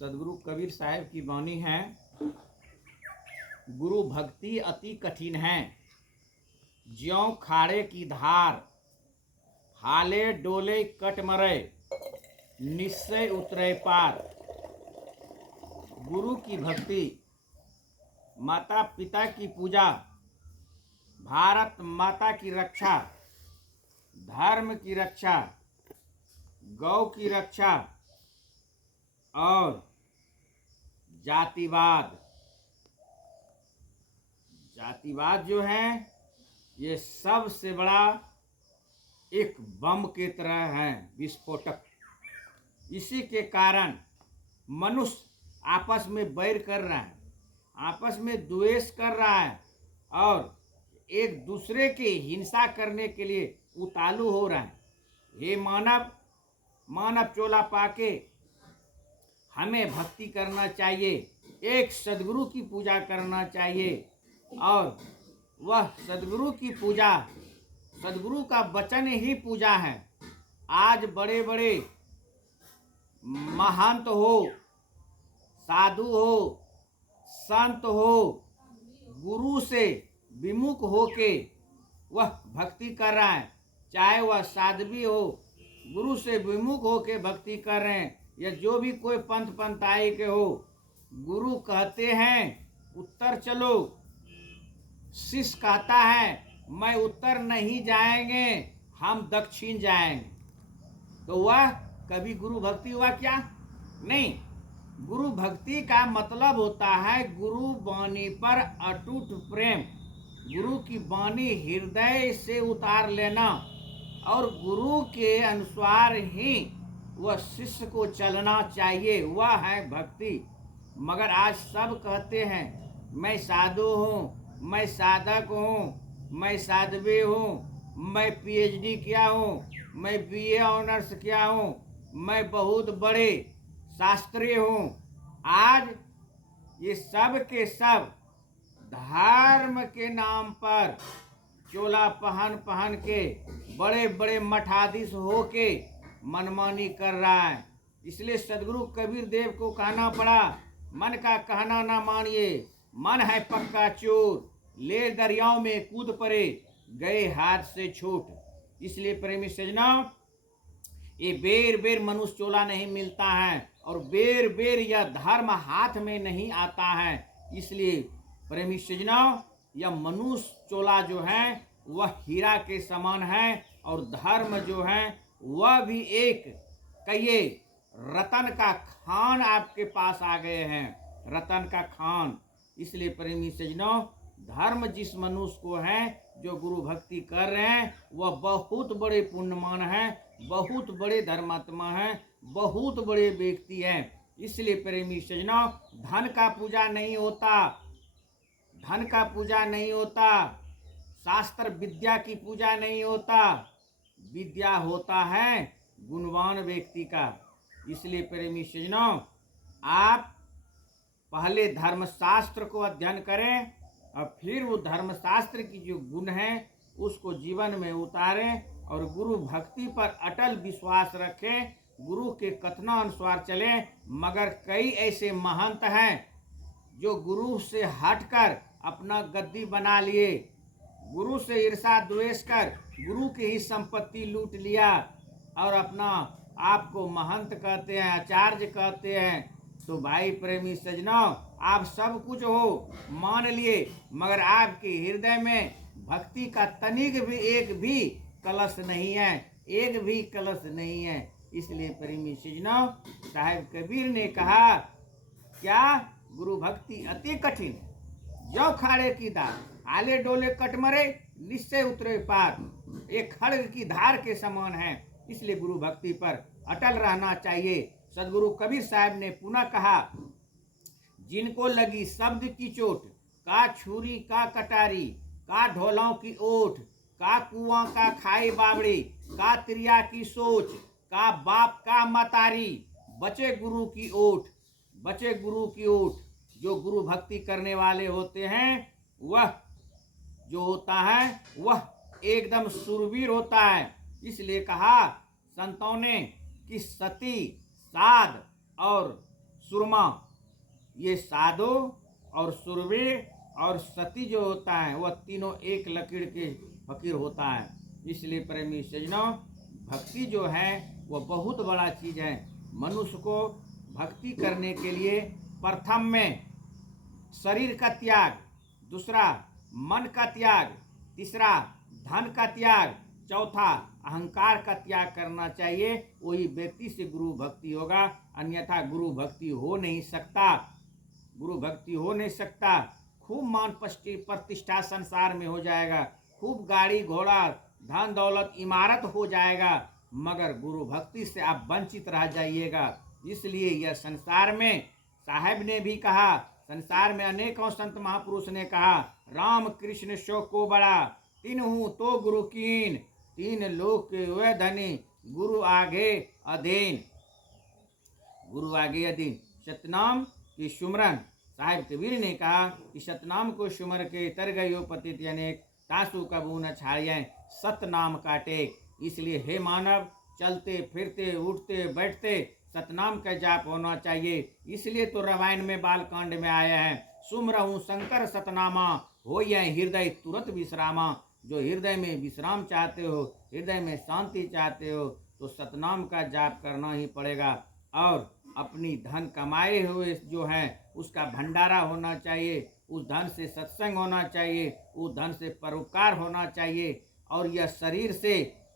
सदगुरु कबीर साहब की वाणी है, गुरु भक्ति अति कठिन है, ज्यों खाड़े की धार, हाले डोले कट मरे, निश्चय उतरे पार। गुरु की भक्ति, माता पिता की पूजा, भारत माता की रक्षा, धर्म की रक्षा, गौ की रक्षा और जातिवाद जो है ये सबसे बड़ा एक बम के तरह है, विस्फोटक। इसी के कारण मनुष्य आपस में बैर कर रहा है, आपस में द्वेष कर रहा है और एक दूसरे की हिंसा करने के लिए उतालू हो रहा है। हे मानव चोला पाके हमें भक्ति करना चाहिए, एक सदगुरु की पूजा करना चाहिए और वह सदगुरु की पूजा, सदगुरु का वचन ही पूजा है। आज बड़े बड़े महंत हो, साधु हो, संत हो, गुरु से विमुख होके वह भक्ति कर रहा है, चाहे वह साध्वी हो, गुरु से विमुख होके भक्ति कर रहे हैं या जो भी कोई पंथाई के हो। गुरु कहते हैं उत्तर चलो, शिष्य कहता है मैं उत्तर नहीं जाएंगे, हम दक्षिण जाएंगे। तो वह कभी गुरु भक्ति हुआ क्या? नहीं। गुरु भक्ति का मतलब होता है गुरु वाणी पर अटूट प्रेम, गुरु की वाणी हृदय से उतार लेना और गुरु के अनुसार ही वह शिष्य को चलना चाहिए, वह है भक्ति। मगर आज सब कहते हैं मैं साधु हूँ, मैं साधक हूँ, मैं साध्वी हूँ, मैं पीएचडी किया हूँ, मैं बीए ऑनर्स किया हूँ, मैं बहुत बड़े शास्त्री हूँ। आज ये सब के सब धर्म के नाम पर चोला पहन के बड़े बड़े मठाधीश होके मनमानी कर रहा है। इसलिए सदगुरु कबीर देव को कहना पड़ा, मन का कहना ना मानिए, मन है पक्का चोर, ले दरियाओं में कूद पड़े, गए हाथ से छूट। इसलिए प्रेमी सजनों, ये बेर बेर मनुष्य चोला नहीं मिलता है और बेर बेर यह धर्म हाथ में नहीं आता है। इसलिए प्रेमी सजनों, यह मनुष्य चोला जो है वह हीरा के समान है और धर्म जो है वह भी एक कहिए रतन का खान आपके पास आ गए हैं, रतन का खान। इसलिए प्रेमी सजनों, धर्म जिस मनुष्य को है जो गुरु भक्ति कर रहे हैं वह बहुत बड़े पुण्यमान है, बहुत बड़े धर्मात्मा है, बहुत बड़े व्यक्ति हैं। इसलिए प्रेमी सजनों, धन का पूजा नहीं होता, धन का पूजा नहीं होता, शास्त्र विद्या की पूजा नहीं होता, विद्या होता है गुणवान व्यक्ति का। इसलिए प्रेमी सजनों, आप पहले धर्मशास्त्र को अध्ययन करें और फिर वो धर्मशास्त्र की जो गुण है उसको जीवन में उतारें और गुरु भक्ति पर अटल विश्वास रखें, गुरु के कथनानुसार चलें। मगर कई ऐसे महंत हैं जो गुरु से हटकर अपना गद्दी बना लिए, गुरु से ईर्षा द्वेष कर गुरु की ही संपत्ति लूट लिया और अपना आपको महंत कहते हैं, आचार्य कहते हैं। तो भाई प्रेमी सजनों, आप सब कुछ हो मान लिए मगर आपके हृदय में भक्ति का तनिक भी एक भी कलश नहीं है, एक भी कलश नहीं है। इसलिए प्रेमी सजनों, साहिब कबीर ने कहा क्या? गुरु भक्ति अति कठिन है, जो खाड़े की धार, आले डोले कट मरे, निश्चय उतरे पार। एक खड्ग की धार के समान है। इसलिए गुरु भक्ति पर अटल रहना चाहिए। सदगुरु कबीर साहब ने पुनः कहा, जिनको लगी शब्द की चोट, का छुरी का कटारी, का ढोलों की ओठ, का कुआं का खाई बावड़ी, का त्रिया की सोच, का बाप का मतारी, बचे गुरु की ओठ, बचे गुरु की ओठ। जो गुरु भक्ति करने वाले होते हैं वह जो होता है वह एकदम सुरवीर होता है। इसलिए कहा संतों ने कि सती, साध और सुरमा, ये साधु और सुरवीर और सती जो होता है वह तीनों एक लकीर के फकीर होता है। इसलिए प्रेमी सज्जनों, भक्ति जो है वह बहुत बड़ा चीज़ है। मनुष्य को भक्ति करने के लिए प्रथम में शरीर का त्याग, दूसरा मन का त्याग, तीसरा धन का त्याग, चौथा अहंकार का त्याग करना चाहिए। वही व्यक्ति से गुरु भक्ति होगा, अन्यथा गुरु भक्ति हो नहीं सकता। गुरु भक्ति हो नहीं सकता। खूब मान प्रतिष्ठा संसार में हो जाएगा, खूब गाड़ी घोड़ा धन दौलत इमारत हो जाएगा, मगर गुरु भक्ति से आप वंचित रह जाइएगा। इसलिए यह संसार में साहेब ने भी कहा, संसार में अनेकों संत महापुरुष ने कहा, राम कृष्ण शो को बड़ा, तीनहु तो गुरु कीन, तीन लोक के वे धनी, गुरु आगे अधीन। गुरु आगे अधीन। सतनाम की सुमरन, साहिब कबीर ने कहा कि सतनाम को सुमर के तर गयो पतित अनेक, तासु कबू न छाड़िए सतनाम का टेक। इसलिए हे मानव, चलते फिरते उठते बैठते सतनाम का जाप होना चाहिए। इसलिए तो रामायण में बालकांड में आया है, सुमरहु शंकर सतनामा, हो यह हृदय तुरंत विश्रामा। जो हृदय में विश्राम चाहते हो, हृदय में शांति चाहते हो, तो सतनाम का जाप करना ही पड़ेगा। और अपनी धन कमाए हुए जो है उसका भंडारा होना चाहिए, उस धन से सत्संग होना चाहिए, उस धन से परोपकार होना चाहिए, और यह शरीर से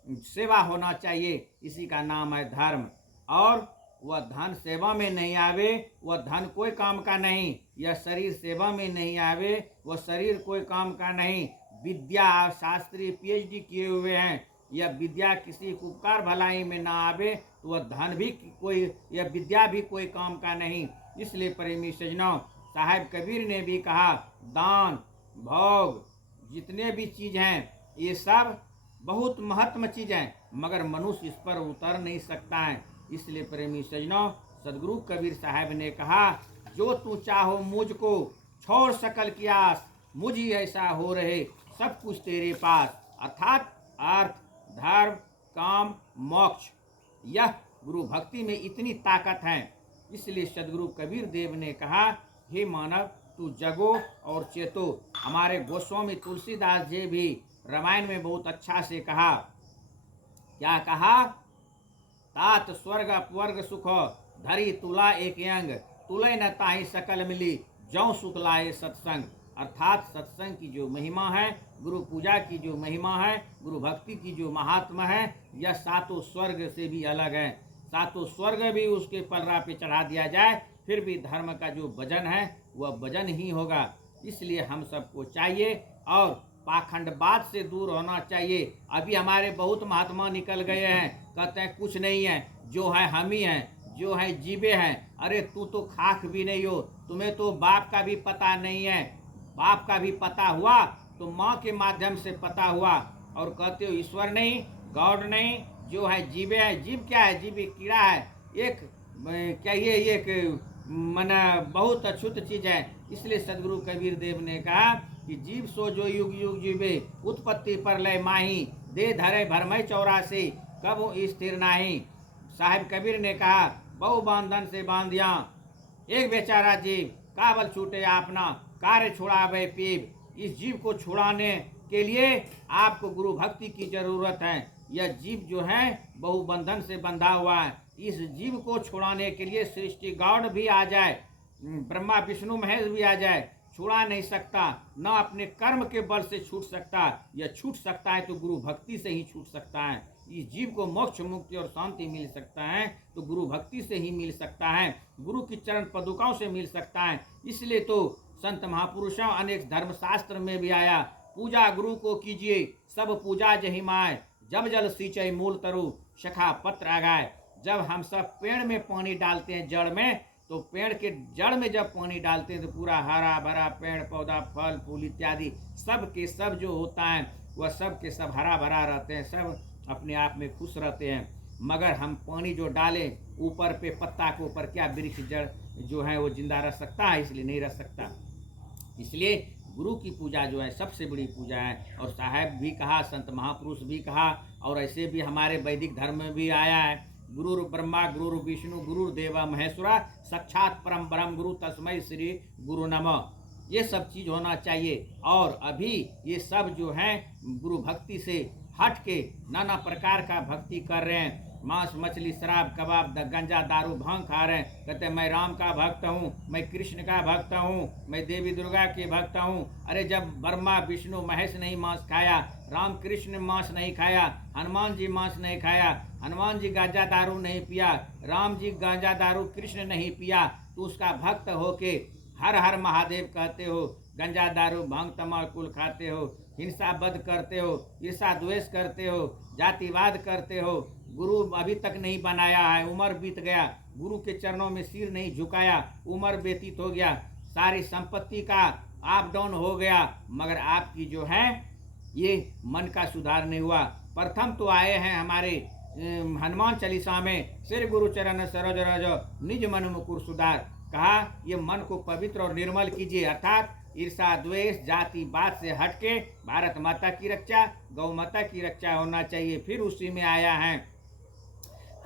सेवा होना चाहिए। इसी का नाम है धर्म। और वह धन सेवा में नहीं आवे, वह धन कोई काम का नहीं। यह शरीर सेवा में नहीं आवे, वह शरीर कोई काम का नहीं। विद्या शास्त्री PhD किए हुए हैं, यह विद्या किसी उपकार भलाई में ना आवे तो वह धन भी कोई, यह विद्या भी कोई काम का नहीं। इसलिए प्रेमी सज्जनों, साहिब कबीर ने भी कहा, दान भोग जितने भी चीज़ हैं ये सब बहुत महत्व चीज़ हैं, मगर मनुष्य इस पर उतर नहीं सकता है। इसलिए प्रेमी सज्जनों, सदगुरु कबीर साहब ने कहा, जो तू चाहो मुझको, छोड़ सकल की आस, मुझ ही ऐसा हो रहे सब कुछ तेरे पास। अर्थात अर्थ धर्म काम मोक्ष, यह गुरु भक्ति में इतनी ताकत है। इसलिए सदगुरु कबीर देव ने कहा, हे मानव, तू जगो और चेतो। हमारे गोस्वामी तुलसीदास जी भी रामायण में बहुत अच्छा से कहा, क्या कहा, तात स्वर्ग अपवर्ग सुख, धरी तुला एक अंग, तुले न ताहि सकल मिली, जौ सुख लाए सत्संग। अर्थात सत्संग की जो महिमा है, गुरु पूजा की जो महिमा है, गुरु भक्ति की जो महात्मा है, यह सातों स्वर्ग से भी अलग है। सातों स्वर्ग भी उसके पलरा पे चढ़ा दिया जाए, फिर भी धर्म का जो भजन है वह भजन ही होगा। इसलिए हम सबको चाहिए, और पाखंडवाद से दूर होना चाहिए। अभी हमारे बहुत महात्मा निकल गए हैं, कहते हैं कुछ नहीं है, जो है हम ही हैं, जो है जीवे हैं। अरे तू तो खाक भी नहीं हो, तुम्हें तो बाप का भी पता नहीं है। बाप का भी पता हुआ तो माँ के माध्यम से पता हुआ, और कहते हो ईश्वर नहीं, गॉड नहीं, जो है जीवे है। जीव क्या है? जीव एक कीड़ा है, एक क्या ये एक मना बहुत अछूत चीज है। इसलिए सदगुरु कबीर देव ने कहा कि जीव सो जो युग युग जीवे, उत्पत्ति पर लय माही, दे धरे भरमय 84, कब स्थिर नाही। साहिब कबीर ने कहा, बहु बांधन से बांधिया, एक बेचारा जीव, काबल छूटे अपना, कार्य छुड़ावे पीब। इस जीव को छुड़ाने के लिए आपको गुरु भक्ति की जरूरत है। यह जीव जो है बहुबंधन से बंधा हुआ है। इस जीव को छुड़ाने के लिए सृष्टि गॉड भी आ जाए, ब्रह्मा विष्णु महेश भी आ जाए, छुड़ा नहीं सकता। न अपने कर्म के बल से छूट सकता, यह छूट सकता है तो गुरु भक्ति से ही छूट सकता है। इस जीव को मोक्ष मुक्ति और शांति मिल सकता है तो गुरु भक्ति से ही मिल सकता है, गुरु की चरण पदुकाओं से मिल सकता है। इसलिए तो संत महापुरुषों अनेक धर्मशास्त्र में भी आया, पूजा गुरु को कीजिए, सब पूजा जहि माय, जब जल सींचे मूल तरु, शखा पत्र आगाए। जब हम सब पेड़ में पानी डालते हैं जड़ में, तो पेड़ के जड़ में जब पानी डालते हैं तो पूरा हरा भरा पेड़ पौधा फल फूल इत्यादि सब के सब जो होता है वह सब के सब हरा भरा रहते हैं, सब अपने आप में खुश रहते हैं। मगर हम पानी जो डालें ऊपर पे पत्ता के ऊपर, क्या वृक्ष जड़ जो है वो जिंदा रह सकता है? इसलिए नहीं रह सकता। इसलिए गुरु की पूजा जो है सबसे बड़ी पूजा है। और साहब भी कहा, संत महापुरुष भी कहा, और ऐसे भी हमारे वैदिक धर्म में भी आया है। गुरुर् ब्रह्मा गुरुर् विष्णु गुरुर्देवा महेश्वरा साक्षात परम ब्रह्म गुरु तस्मै श्री गुरु नमः। ये सब चीज़ होना चाहिए। और अभी ये सब जो है गुरु भक्ति से हट के नाना प्रकार का भक्ति कर रहे हैं। मांस मछली शराब कबाब गंजा दारू भांग खा रहे हैं। कहते हैं मैं राम का भक्त हूँ, मैं कृष्ण का भक्त हूँ, मैं देवी दुर्गा के भक्त हूँ। अरे जब ब्रह्मा विष्णु महेश नहीं मांस खाया, राम कृष्ण मांस नहीं खाया, हनुमान जी मांस नहीं खाया, हनुमान जी गांजा दारू नहीं पिया, राम जी गांजा दारू कृष्ण नहीं पिया, तो उसका भक्त होके हर हर महादेव कहते हो, गंजा दारू भांग तमाकुल खाते हो, हिंसा बद करते हो, ईर्षा द्वेष करते हो, जातिवाद करते हो, गुरु अभी तक नहीं बनाया है, उम्र बीत गया, गुरु के चरणों में सिर नहीं झुकाया, उम्र व्यतीत हो गया, सारी संपत्ति का अप डाउन हो गया, मगर आपकी जो है ये मन का सुधार नहीं हुआ। प्रथम तो आए हैं हमारे हनुमान चालीसा में, श्री गुरु चरण सरोज रज निज मन मुकुर सुधार। कहा ये मन को पवित्र और निर्मल कीजिए, अर्थात ईर्षा द्वेष जाति बात से हटके भारत माता की रक्षा, गौ माता की रक्षा होना चाहिए। फिर उसी में आया है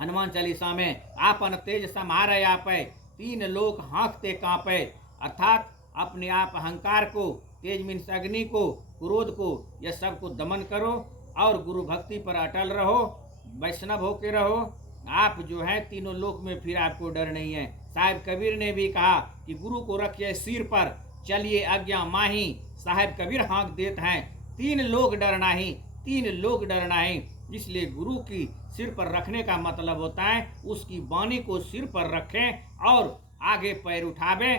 हनुमान चालीसा में, आपन तेज समारे आपे, तीन लोग हाँकते कांपे। अर्थात अपने आप अहंकार को, तेज मीन्स अग्नि को, क्रोध को, यह सब को दमन करो और गुरु भक्ति पर अटल रहो, वैष्णव होके रहो। आप जो है तीनों लोक में फिर आपको डर नहीं है। साहिब कबीर ने भी कहा कि गुरु को रखिए सिर पर, चलिए आज्ञा माही। साहिब कबीर हाँक देते हैं, तीन लोग डरना ही, तीन लोग डरना ही। इसलिए गुरु की सिर पर रखने का मतलब होता है उसकी वाणी को सिर पर रखें और आगे पैर उठावे।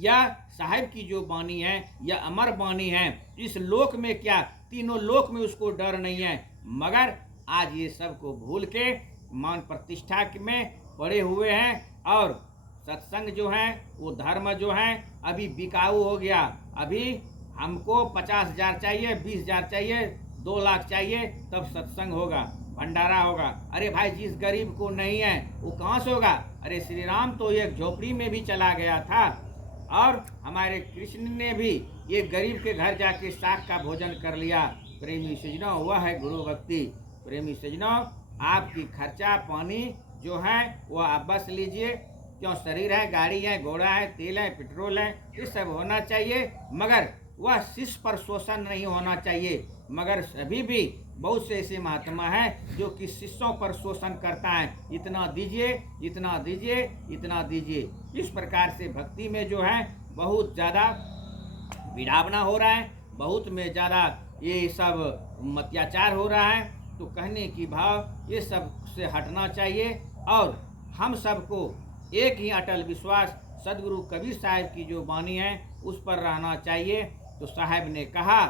यह साहिब की जो वाणी है यह अमर वाणी है। इस लोक में क्या, तीनों लोक में उसको डर नहीं है। मगर आज ये सब को भूल के मान प्रतिष्ठा में पड़े हुए हैं और सत्संग जो है वो धर्म जो है अभी बिकाऊ हो गया। अभी हमको 50,000 चाहिए, 20,000 चाहिए, 2 लाख चाहिए, तब सत्संग होगा, भंडारा होगा। अरे भाई जिस गरीब को नहीं है वो कहाँ से होगा। अरे श्री राम तो एक झोपड़ी में भी चला गया था और हमारे कृष्ण ने भी ये गरीब के घर जाके शाक का भोजन कर लिया। प्रेमी सजनों, वह है गुरु भक्ति। प्रेमी सजनों, आपकी खर्चा पानी जो है वो आप बस लीजिए, क्यों शरीर है, गाड़ी है, घोड़ा है, तेल है, पेट्रोल है, ये सब होना चाहिए, मगर वह शिष्य पर शोषण नहीं होना चाहिए। मगर अभी भी बहुत से ऐसे महात्मा हैं जो कि शिष्यों पर शोषण करता है, इतना दीजिए, इतना दीजिए, इतना दीजिए। इस प्रकार से भक्ति में जो है बहुत ज़्यादा विड़ावना हो रहा है, बहुत में ज़्यादा ये सब अत्याचार हो रहा है। तो कहने की भाव ये सब से हटना चाहिए और हम सबको एक ही अटल विश्वास सदगुरु कबीर साहब की जो वाणी है उस पर रहना चाहिए। तो साहब ने कहा,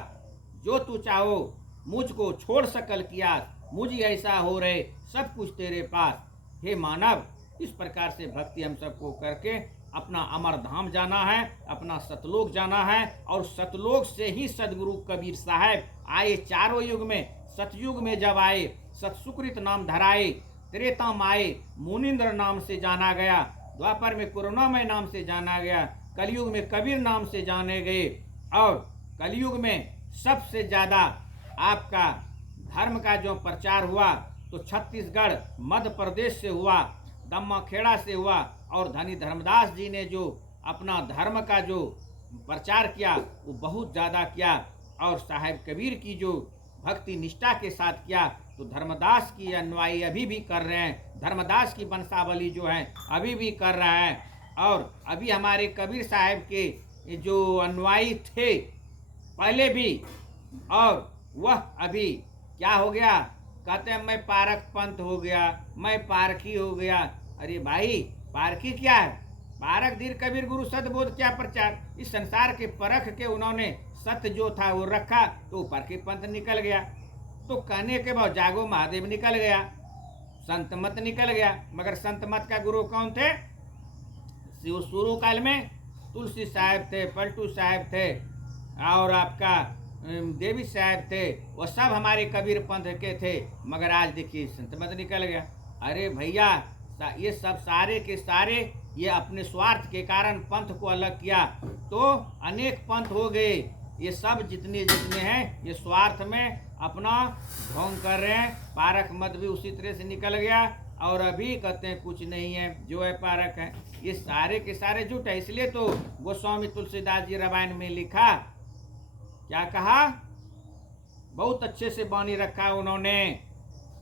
जो तू चाहो मुझको छोड़ सकल किया, मुझ ऐसा हो रहे सब कुछ तेरे पास। हे मानव, इस प्रकार से भक्ति हम सबको करके अपना अमर धाम जाना है, अपना सतलोक जाना है। और सतलोक से ही सदगुरु कबीर साहब आए चारों युग में। सतयुग में जब आए सतसुकृत नाम धराए, त्रेता में आए मुनिंद्र नाम से जाना गया, द्वापर में करुणामय नाम से जाना गया, कलयुग में कबीर नाम से जाने गए। और कलयुग में सबसे ज़्यादा आपका धर्म का जो प्रचार हुआ तो छत्तीसगढ़ मध्य प्रदेश से हुआ, दम्माखेड़ा से हुआ। और धनी धर्मदास जी ने जो अपना धर्म का जो प्रचार किया वो बहुत ज़्यादा किया। और साहिब कबीर की जो भक्ति निष्ठा के साथ किया तो धर्मदास की अनुयायी अभी भी कर रहे हैं, धर्मदास की वंशावली जो है अभी भी कर रहा है। और अभी हमारे कबीर साहब के जो अनुयायी थे पहले भी, और वह अभी क्या हो गया, कहते हैं मैं पारक पंथ हो गया, मैं पारखी हो गया। अरे भाई पारखी क्या है, पारक धीर कबीर गुरु सतबोध क्या प्रचार। इस संसार के परख के उन्होंने सत्य जो था वो रखा तो पारखी पंथ निकल गया। तो कहने के बाद जागो महादेव निकल गया, संत मत निकल गया। मगर संत मत का गुरु कौन थे, शुरू काल में तुलसी साहब थे, पलटू साहब थे और आपका देवी साहब थे, वो सब हमारे कबीर पंथ के थे। मगर आज देखिए संत मत निकल गया। अरे भैया ये सब सारे के सारे ये अपने स्वार्थ के कारण पंथ को अलग किया तो अनेक पंथ हो गए। ये सब जितने जितने हैं ये स्वार्थ में अपना ढोंग कर रहे हैं। पारक मत भी उसी तरह से निकल गया और अभी कहते हैं कुछ नहीं है, जो है पारक है। ये सारे के सारे झूठ है। इसलिए तो गोस्वामी तुलसीदास जी रामायण में लिखा, क्या कहा, बहुत अच्छे से बानी रखा उन्होंने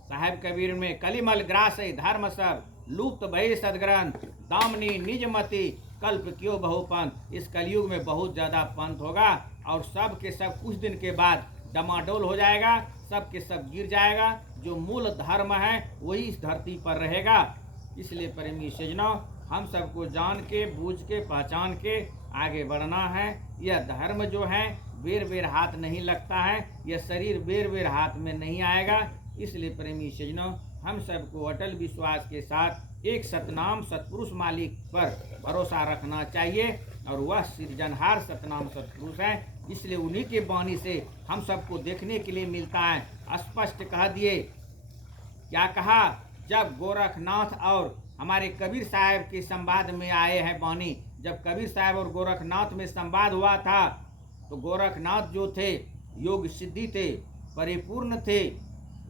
साहेब कबीर में, कलिमल ग्रास धर्म सब लुप्त भय सदग्रंथ, दामनी निज मति कल्प क्यों बहुपंथ। इस कलयुग में बहुत ज्यादा पंथ होगा और सब के सब कुछ दिन के बाद डमाडोल हो जाएगा, सब के सब गिर जाएगा। जो मूल धर्म है वही इस धरती पर रहेगा। इसलिए प्रेमी सज्जनों, हम सबको जान के बूझ के पहचान के आगे बढ़ना है। यह धर्म जो है बेर बेर हाथ नहीं लगता है, यह शरीर बेर बेर हाथ में नहीं आएगा। इसलिए प्रेमी सज्जनों, हम सबको अटल विश्वास के साथ एक सतनाम सतपुरुष मालिक पर भरोसा रखना चाहिए और वह सृजनहार सतनाम सतपुरुष है। इसलिए उन्हीं के वाणी से हम सबको देखने के लिए मिलता है। स्पष्ट कह दिए, क्या कहा, जब गोरखनाथ और हमारे कबीर साहब के संवाद में आए हैं वाणी, जब कबीर साहब और गोरखनाथ में संवाद हुआ था तो गोरखनाथ जो थे योग सिद्धि थे, परिपूर्ण थे,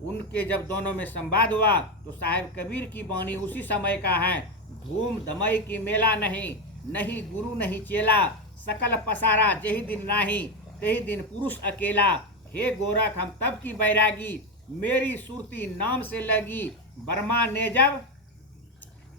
उनके जब दोनों में संवाद हुआ तो साहेब कबीर की वाणी उसी समय का है, धूम धमई की मेला नहीं, नहीं गुरु नहीं चेला, सकल पसारा जही दिन नाही, तेही दिन पुरुष अकेला। हे गोरख हम तब की बैरागी, मेरी सुरती नाम से लगी, ब्रह्मा ने जब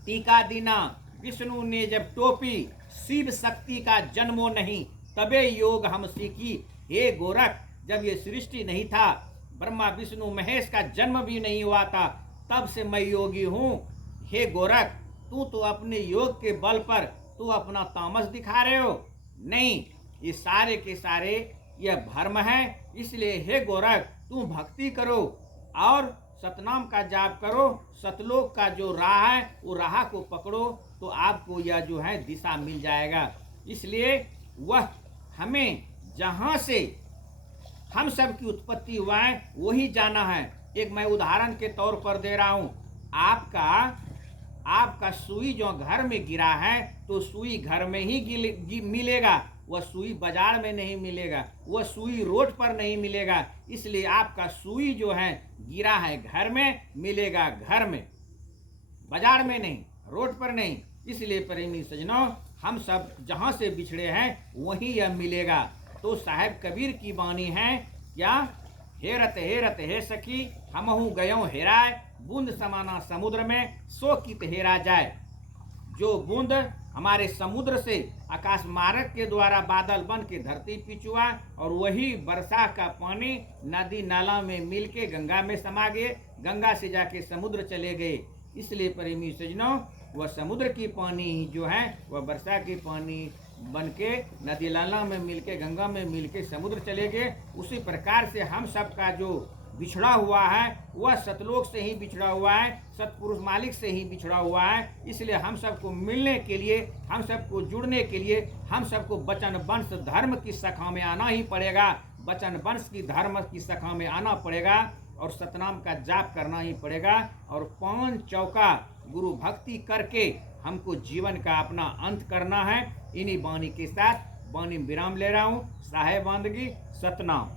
टीका दीना, विष्णु ने जब टोपी, शिव शक्ति का जन्मो नहीं, तबे योग हम सीखी। हे गोरख, जब ये सृष्टि नहीं था, ब्रह्मा विष्णु महेश का जन्म भी नहीं हुआ था, तब से मैं योगी हूँ। हे गोरख, तू तो अपने योग के बल पर तू अपना तामस दिखा रहे हो। नहीं, ये सारे के सारे यह भ्रम है। इसलिए हे गोरख, तू भक्ति करो और सतनाम का जाप करो, सतलोक का जो राह है वो राह को पकड़ो तो आपको यह जो है दिशा मिल जाएगा। इसलिए वह हमें जहाँ से हम सब की उत्पत्ति हुआ है वही जाना है। एक मैं उदाहरण के तौर पर दे रहा हूँ, आपका सुई जो घर में गिरा है तो सुई घर में ही मिलेगा, वह सुई बाजार में नहीं मिलेगा, वह सुई रोड पर नहीं मिलेगा। इसलिए आपका सुई जो है गिरा है घर में, मिलेगा घर में, बाजार में नहीं, रोड पर नहीं। इसलिए प्रेमी सज्जनों, हम सब जहाँ से बिछड़े हैं वहीं यह मिलेगा। तो साहेब कबीर की वाणी है, क्या, हेरत हे सखी, हमहु गयों हेराय, बूंद समाना समुद्र में, सो कित हेरा जाए। जो बूंद हमारे समुद्र से आकाश मार्ग के द्वारा बादल बन के धरती पिछुआ और वही वर्षा का पानी नदी नाला में मिल के गंगा में समा गए, गंगा से जाके समुद्र चले गए। इसलिए प्रेमी सज्जनों, वह समुद्र की पानी जो है वह वर्षा की पानी बन के नदी नाला में मिलके गंगा में मिलके समुद्र चले गए। उसी प्रकार से हम सब का जो बिछड़ा हुआ है वह सतलोक से ही बिछड़ा हुआ है, सतपुरुष मालिक से ही बिछड़ा हुआ है। इसलिए हम सबको मिलने के लिए, हम सबको जुड़ने के लिए, हम सबको वचन वंश धर्म की शाखा में आना ही पड़ेगा, वचन वंश की धर्म की शाखा में आना पड़ेगा और सतनाम का जाप करना ही पड़ेगा। और 5 चौका गुरु भक्ति करके हमको जीवन का अपना अंत करना है। इन्हीं वाणी के साथ वाणी विराम ले रहा हूँ। साहेब बंदगी, सतनाम।